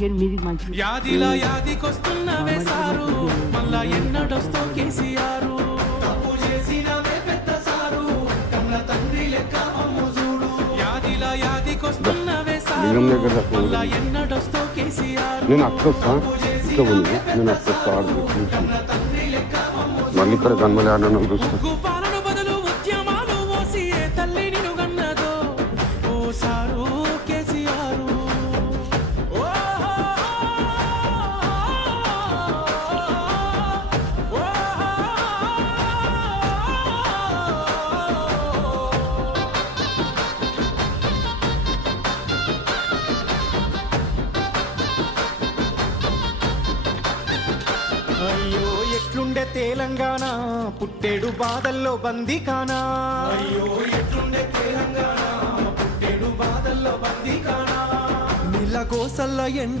మీది మంచి యాదిలా యాదికొస్తున్నవే సారు మళ్ళా ఎన్నడొస్తో కేసీఆర్ తప్పు చేసినవే పెద్ద సారు కన్న తండ్రి లెక్క అమ్ము చూడు యాదిలా యాదికొస్తున్నవే సారు మళ్ళా ఎన్నడొస్తో కేసీఆర్ నేను అక్కడ నేను అక్కడ మళ్ళీ ఇక్కడ కన్మలే ఆడను చూస్తాను. పాలన బదులు ఉద్యమాలు మోసి ఏ తల్లి నిన్ను గన్నదో ఓ సారు కేసీఆర్ అయ్యో ఎట్లుండే తెలంగాణ పుట్టేడు బాధల్లో బందీకానా అయ్యో ఎట్లుండే తెలంగాణ పుట్టేడు బాధల్లో బందీకానా నీళ్ళ కోసల్ల ఎండే